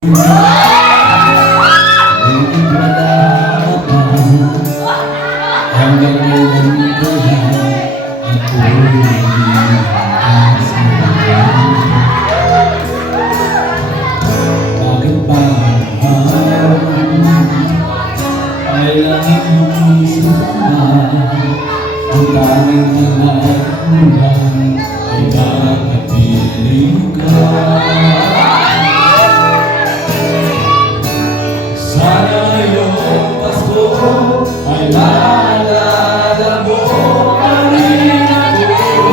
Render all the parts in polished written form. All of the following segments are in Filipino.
Hanggang ngayon ko lang ako'y bakit ba kailangan mong isama ang tanging nangangkulang ay makapiling ka. Sana ngayong Pasko ay maalala mo pa rin ako.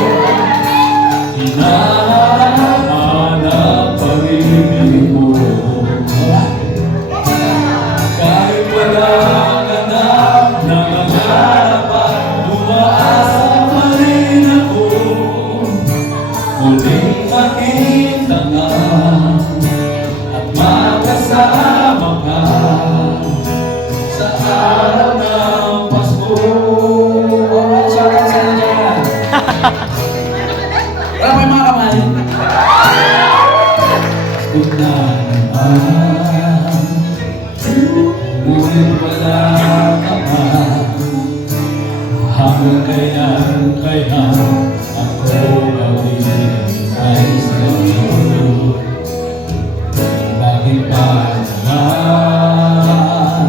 Hinahanap pag-ibig mo. Kahit walang anak, nangangarap at umaasa pa rin ako. Muling makita nga at makasama ka sa araw ng Pasko. Shout out sa inyo dyan. Wala pa yung mga kamali. Pasko na naman, ngunit wala ka pa. Hanggang kaya ako maghihintay sa'yo. Bakit ba naman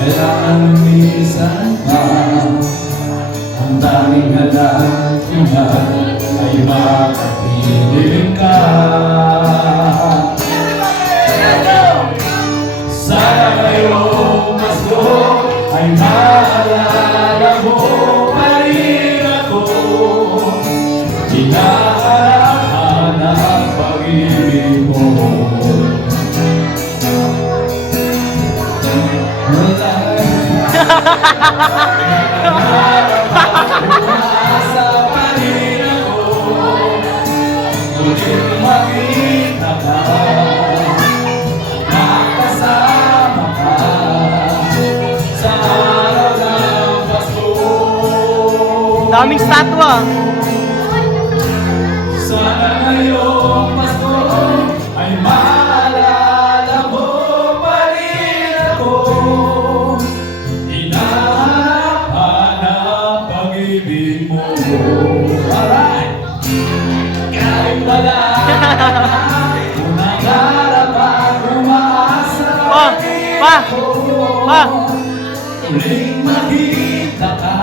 kailangan lumisan pa? Ang daming halang ay makapiling ka. Sana ngayong Pasko ay maalala mo pa rin ako. Hinahanap pag-ibig mo. Umaasa pa rin ako. Muling makita ka, makasama ka sa araw ng Pasko. Daming statwa. Sana ngayong Pasko ay maalala mo pa rin ako. Hinahanap pag-ibig mo. Alright! Kahit wala kung nangarap at umaasa pa rin ako. Muling makita ka